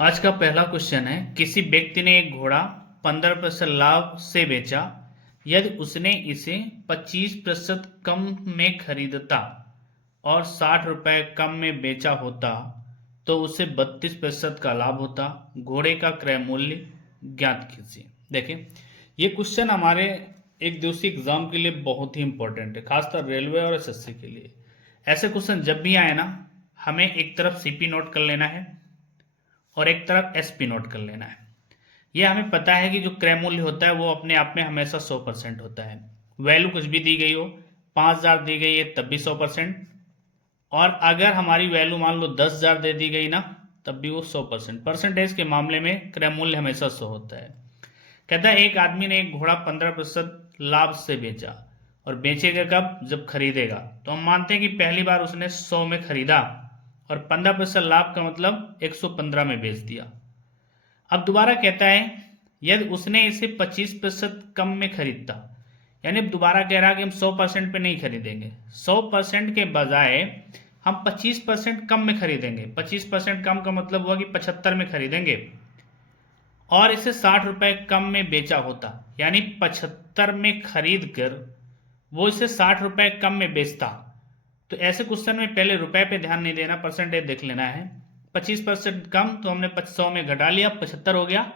आज का पहला क्वेश्चन है, किसी व्यक्ति ने एक घोड़ा 15% लाभ से बेचा। यदि उसने इसे 25% कम में खरीदता और 60 रुपए कम में बेचा होता तो उसे 32% का लाभ होता। घोड़े का क्रय मूल्य ज्ञात कीजिए। देखें, ये क्वेश्चन हमारे एक दिवसीय एग्जाम के लिए बहुत ही इंपॉर्टेंट है, खासकर रेलवे और एसएससी के लिए। ऐसे क्वेश्चन जब भी आए ना, हमें एक तरफ सीपी नोट कर लेना है और एक तरफ एसपी नोट कर लेना है। यह हमें पता है कि जो क्रय मूल्य होता है वो अपने आप में हमेशा 100% होता है। वैल्यू कुछ भी दी गई हो, 5,000 दी गई है तब भी 100%, और अगर हमारी वैल्यू मान लो 10,000 दे दी गई ना, तब भी वो 100%। परसेंटेज के मामले में क्रय मूल्य हमेशा 100 होता है। कहता है एक आदमी ने एक घोड़ा 15% लाभ से बेचा और बेचेगा कब? जब खरीदेगा। तो हम मानते हैं कि पहली बार उसने 100 में खरीदा और 15% लाभ का मतलब 115 में बेच दिया। अब दोबारा कहता है यदि उसने इसे 25% कम में खरीदता, यानी अब दोबारा कह रहा है कि हम 100% पे नहीं खरीदेंगे, 100% के बजाय हम 25% कम में खरीदेंगे। 25% कम का मतलब हुआ कि 75 में खरीदेंगे और इसे 60 रुपए कम में बेचा होता, यानी 75 में खरीद कर वो इसे 60 रुपए कम में बेचता। तो ऐसे क्वेश्चन में पहले रुपए पे ध्यान नहीं देना, परसेंटेज देख लेना है। 25% कम तो हमने 100 में घटा लिया, 75 हो गया।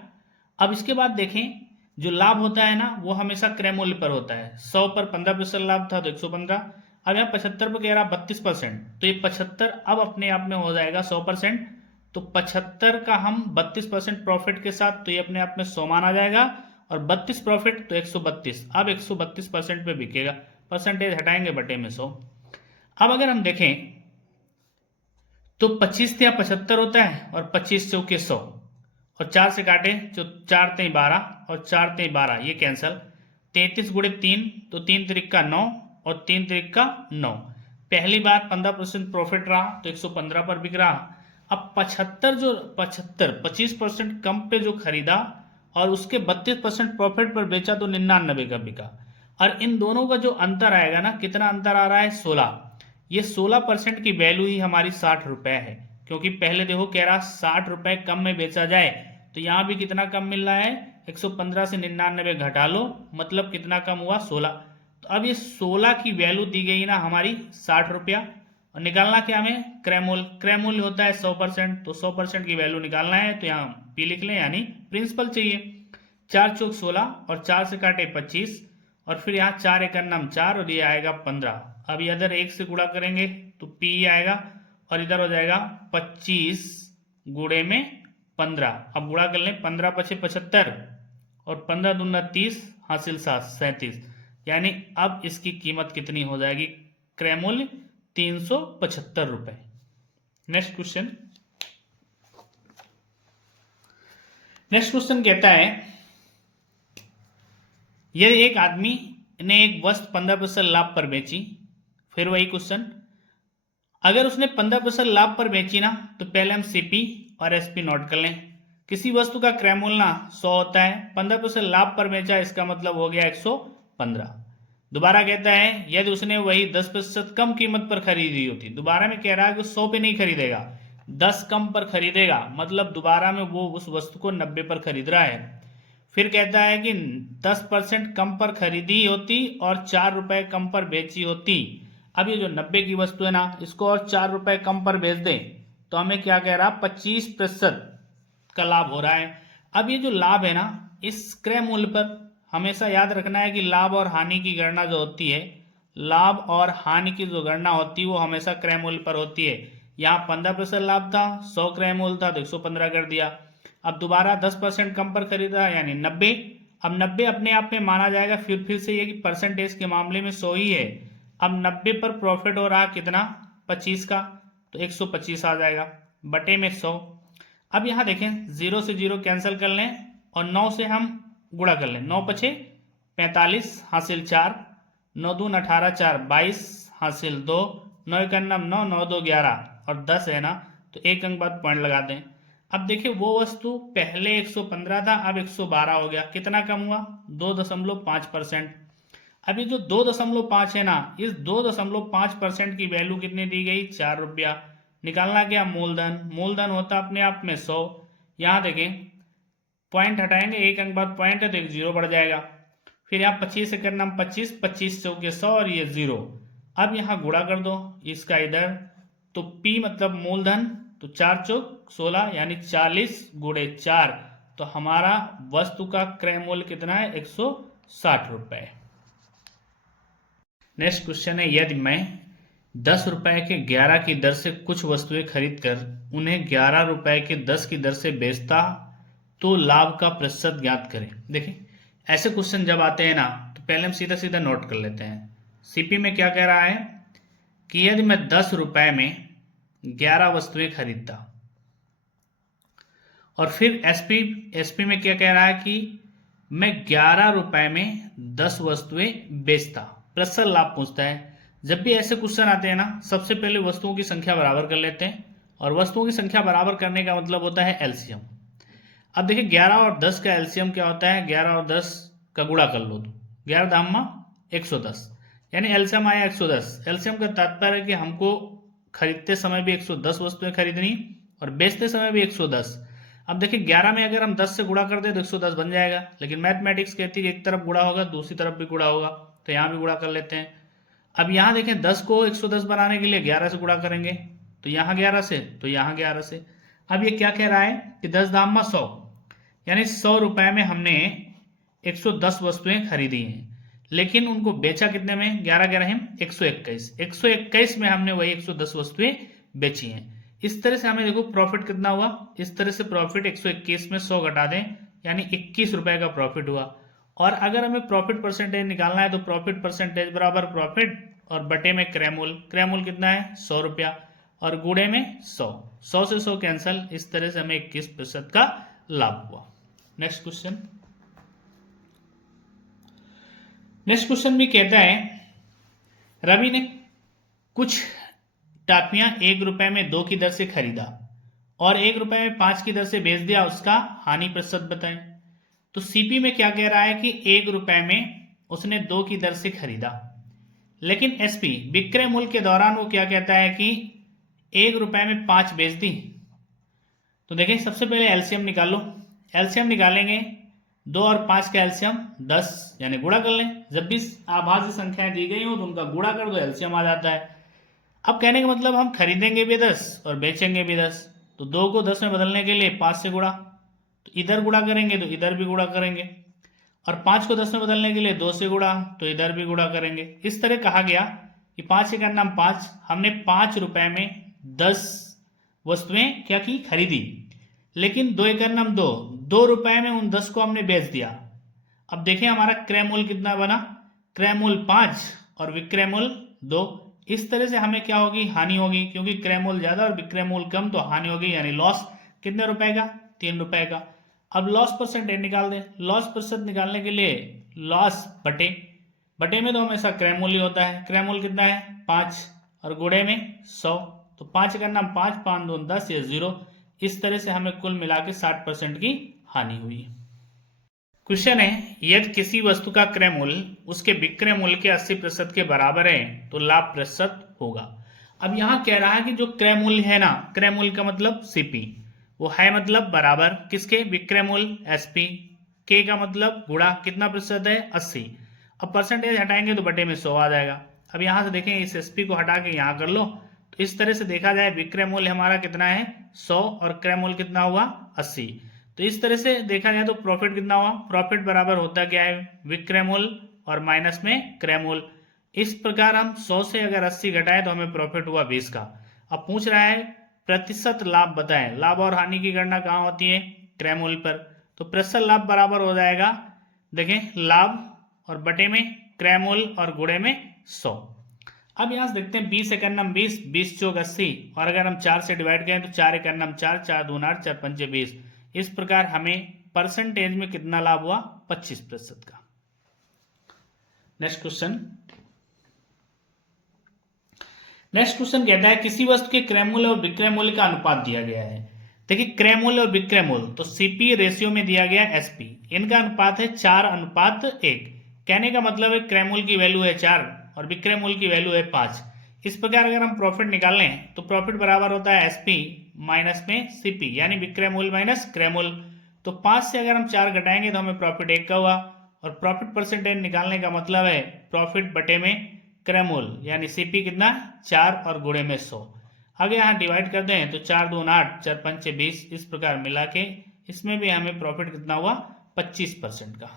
अब इसके बाद देखें, जो लाभ होता है ना वो हमेशा क्रय मूल्य पर होता है। 100 पर 15% लाभ था तो 115। अब यहाँ 75 पर कह रहा 32%, तो ये 75 अब अपने आप में हो जाएगा 100%। तो 75 का हम 32% प्रॉफिट के साथ, तो ये अपने आप में 100 माना जाएगा, और 32 प्रॉफिट तो 132। अब 132% पे बिकेगा, परसेंटेज हटाएंगे बटे में 100। अब अगर हम देखें तो 25 या 75 होता है और 25 चौके 100, और 4 से काटे जो 4 तेई 12 और 4 तेई 12 ये कैंसल। 33 गुणे 3 तो 3 तिरिक्का 9 और 3 तिरिक्का 9। पहली बार 15% प्रॉफिट रहा तो 115 पर बिक रहा। अब 25% कम पे जो खरीदा और उसके 32% प्रॉफिट पर बेचा तो 99 का बिका। और इन दोनों का जो अंतर आएगा ना, कितना अंतर आ रहा है? 16। ये 16% की वैल्यू ही हमारी 60 रुपए है, क्योंकि पहले देखो कह रहा 60 रुपए कम में बेचा जाए, तो यहां भी कितना कम मिल रहा है? 115 से 99 घटा लो, मतलब कितना कम हुआ? 16। तो अब ये 16 की वैल्यू दी गई ना हमारी 60 रुपया, और निकालना क्या हमें? क्रय मूल्य। क्रय मूल्य होता है 100%, तो 100% की वैल्यू निकालना है, तो यहाँ पी लिख लें, यानी प्रिंसिपल चाहिए। 4 चौक 16 और 4 से काटे 25, और फिर यहाँ 4 एक नाम 4 और ये आएगा 15। अब इधर 1 से गुणा करेंगे तो पी आएगा, और इधर हो जाएगा 25 गुणे में 15। अब गुणा कर लें, 15 पचे 75 और 15 दूना 30, हासिल 7 37, यानी अब इसकी कीमत कितनी हो जाएगी? क्रय मूल्य 375 रुपए। Next question. नेक्स्ट क्वेश्चन कहता है यदि एक आदमी ने एक वस्तु 15% लाभ पर बेची, फिर वही क्वेश्चन, अगर उसने 15% लाभ पर बेची ना, तो पहले हम सीपी और एसपी नोट कर लें। किसी वस्तु का क्रय मूल्य ना 100 होता है, 15% लाभ पर बेचा, इसका मतलब हो गया 115। दोबारा कहता है यदि उसने वही 10% कम कीमत पर खरीदी होती, दोबारा में कह रहा है कि 100 पे नहीं खरीदेगा, 10 कम पर खरीदेगा, मतलब दोबारा में वो उस वस्तु को 90 पर खरीद रहा है। फिर कहता है कि 10% कम पर खरीदी होती और 4 रुपए कम पर बेची होती। अब ये जो 90 की वस्तु है ना, इसको और 4 रुपए कम पर बेच दें, तो हमें क्या कह रहा? 25% का लाभ हो रहा है। अब ये जो लाभ है ना, इस क्रय मूल्य पर हमेशा याद रखना है कि लाभ और हानि की गणना जो होती है, लाभ और हानि की जो गणना होती है वो हमेशा क्रय मूल्य पर होती है। यहाँ 15% लाभ था, 100 क्रय मूल्य था तो 115 कर दिया। अब दोबारा 10% कम पर खरीदा, यानी 90। अब 90 अपने आप में माना जाएगा, फिर से ये कि परसेंटेज के मामले में 100 ही है। अब 90 पर प्रॉफिट हो रहा कितना? 25 का, तो 125 आ जाएगा बटे में 100। अब यहाँ देखें, 0 से 0 कैंसिल कर लें और 9 से हम गुणा कर लें। 9 पछे 45, हासिल 4, 9 दून 18, 4 22, हासिल 2, 9 एक 9, 9 2 11 और 10 है ना, तो एक अंक बाद पॉइंट लगा दें। अब देखिए वो वस्तु पहले 115 था, अब 112 हो गया, कितना कम हुआ? 2.5%। अभी जो 2.5 है ना, इस 2.5% की वैल्यू कितनी दी गई? 4 रुपया। निकालना क्या? मूलधन। मूलधन होता अपने आप में 100, यहाँ देखें पॉइंट हटाएंगे, एक अंक बाद पॉइंट है तो एक जीरो बढ़ जाएगा। फिर यहाँ 25 से करना 25, 25 चौके 100 और ये जीरो। अब यहाँ गुणा कर दो इसका इधर, तो P मतलब मूलधन, तो 4 चौक 16 यानी 40 गुणे 4, तो हमारा वस्तु का क्रय मूल्य कितना है 160 रुपए। नेक्स्ट क्वेश्चन है, यदि मैं 10 रुपए के 11 की दर से कुछ वस्तुएं खरीद कर उन्हें 11 रुपए के 10 की दर से बेचता तो लाभ का प्रतिशत ज्ञात करें। देखिए ऐसे क्वेश्चन जब आते हैं ना, तो पहले हम सीधा सीधा नोट कर लेते हैं। सीपी में क्या कह रहा है कि यदि मैं 10 रुपए में 11 वस्तुएं खरीदता, और फिर एसपी में क्या कह रहा है कि मैं 11 रुपए में 10 वस्तुएं बेचता, प्रतिशत लाभ पूछता है। जब भी ऐसे क्वेश्चन आते हैं ना, सबसे पहले वस्तुओं की संख्या बराबर कर लेते हैं, और वस्तुओं की संख्या बराबर करने का मतलब होता है एलसीएम। अब देखिए 11 और 10 का एलसीएम क्या होता है, 11 और 10 का गुणा कर लो तो 11 दामा 110, यानी एलसीएम आया 110। एलसीएम का तात्पर्य है कि हमको खरीदते समय भी 110 वस्तुएं खरीदनी और बेचते समय भी 110। अब देखिए 11 में अगर हम 10 से गुणा कर दे तो 110 बन जाएगा, लेकिन मैथमेटिक्स कहती है एक तरफ गुणा होगा दूसरी तरफ भी गुणा होगा, तो यहाँ भी गुणा कर लेते हैं। अब यहाँ देखें 10 को 110 बनाने के लिए 11 से गुणा करेंगे, तो यहाँ 11 से, तो यहाँ 11 से। अब ये क्या कह रहा है कि 10 दाम 100, यानी 100 रुपए में हमने 110 वस्तुएं खरीदी हैं, लेकिन उनको बेचा कितने में, 11 11 हम 121, 121 में हमने वही 110 वस्तुएं बेची हैं। इस तरह से हमें देखो प्रॉफिट कितना हुआ, इस तरह से प्रॉफिट 121 में 100 घटा दें यानी 21 रुपए का प्रॉफिट हुआ। और अगर हमें प्रॉफिट परसेंटेज निकालना है तो प्रॉफिट परसेंटेज बराबर प्रॉफिट और बटे में क्रयमूल, क्रयमूल कितना है 100 रुपया, और गुणे में 100, 100 से 100 कैंसल, इस तरह से हमें 21% का लाभ हुआ। नेक्स्ट क्वेश्चन, नेक्स्ट क्वेश्चन भी कहता है रवि ने कुछ टाफियां 1 रुपए में 2 की दर से खरीदा और 1 रुपए में 5 की दर से बेच दिया, उसका हानि प्रतिशत बताएं। तो सीपी में क्या कह रहा है कि 1 रुपए में उसने 2 की दर से खरीदा, लेकिन एसपी विक्रय मूल्य के दौरान वो क्या कहता है कि 1 रुपए में 5 बेच दी। तो देखें सबसे पहले एलसीएम निकालो, एलसीएम निकालेंगे 2 और 5 का एलसीएम 10, यानी गुणा कर लें। जब भी आभाज्य संख्याएं दी गई हो तो उनका गुणा कर दो, एलसीएम आ जाता है। अब कहने का मतलब हम खरीदेंगे भी 10 और बेचेंगे भी 10, तो 2 को 10 में बदलने के लिए 5 से गुणा, तो इधर गुणा करेंगे तो इधर भी गुणा करेंगे, और 5 को 10 में बदलने के लिए 2 से गुणा, तो इधर भी गुणा करेंगे। इस तरह कहा गया कि 5 के नाम 5, हमने 5 रुपए में 10 वस्तुएं क्या की, खरीदी, लेकिन 2 का नाम 2, 2 रुपए में उन 10 को हमने बेच दिया। अब देखें हमारा क्रय मूल्य कितना बना, क्रय मूल्य 5 और विक्रय मूल्य 2। इस तरह से हमें क्या होगी, हानि होगी, क्योंकि क्रय मूल्य ज्यादा और विक्रय मूल्य कम, तो हानि होगी, यानी लॉस कितने रुपए का, 3 रुपए का। अब लॉस परसेंटेज निकाल दें, लॉस परसेंट निकालने के लिए लॉस बटे, बटे में तो हमेशा क्रय मूल्य होता है, क्रय मूल्य कितना है 5 और गुणे में 100, तो 5 का नाम 5, 5 2 10, ये 0। इस तरह से हमें कुल मिला के 60% की हानि हुई। क्वेश्चन है यदि किसी वस्तु का क्रय मूल्य उसके विक्रय मूल्य के 80% के बराबर है तो लाभ प्रतिशत होगा। अब यहां कह रहा है कि जो क्रय मूल्य है ना, क्रय मूल्य का मतलब सीपी, वो है मतलब बराबर किसके, विक्रय मूल्य एसपी के, का मतलब गुणा कितना प्रतिशत है 80। अब परसेंटेज हटाएंगे तो बटे में 100 आ जाएगा। अब यहां से देखें इस एसपी को हटा के यहां कर लो, तो इस तरह से देखा जाए विक्रय मूल्य हमारा कितना है 100 और क्रय मूल्य कितना हुआ 80। तो इस तरह से देखा जाए तो प्रॉफिट कितना हुआ, प्रॉफिट बराबर होता क्या है विक्रय मूल्य और माइनस में क्रय मूल्य। इस प्रकार हम 100 से अगर 80 घटाए तो हमें प्रॉफिट हुआ 20 का। अब पूछ रहा है प्रतिशत लाभ बताएं, लाभ और हानि की गणना कहाँ होती है, क्रय मूल्य पर। तो प्रतिशत लाभ बराबर हो जाएगा, देखें लाभ और बटे में क्रय मूल्य और गुणे में 100। अब यहां से देखते हैं 20 एकम 20, 20 चौक 80, और अगर हम 4 से डिवाइड करें तो 4 एकम 4, 4 दून 8, 4 पंचे 20। इस प्रकार हमें परसेंटेज में कितना लाभ हुआ 25% का। नेक्स्ट क्वेश्चन, नेक्स्ट क्वेश्चन कहता है किसी वस्तु के क्रय मूल्य और विक्रय मूल्य का अनुपात दिया गया है। देखिए क्रय मूल्य और विक्रय मूल्य तो सीपी रेशियो में दिया गया एसपी, इनका अनुपात है 4:1। कहने का मतलब है क्रय मूल्य की वैल्यू है 4 और विक्रय मूल्य की वैल्यू है 5। इस प्रकार अगर हम प्रॉफिट निकाल लें तो प्रॉफिट बराबर होता है एसपी माइनस में सीपी, यानी विक्रय मूल्य माइनस क्रय मूल्य। तो 5 से अगर हम 4 घटाएंगे तो हमें प्रॉफिट 1 का हुआ। और प्रॉफिट परसेंटेज निकालने का मतलब है प्रॉफिट बटे में क्रय मूल्य, यानी सीपी कितना 4 और गुणे में 100। आगे यहाँ डिवाइड कर दें तो 4 दून 8, 4 पंचे 20, इस प्रकार मिला के इसमें भी हमें प्रॉफिट कितना हुआ 25% का।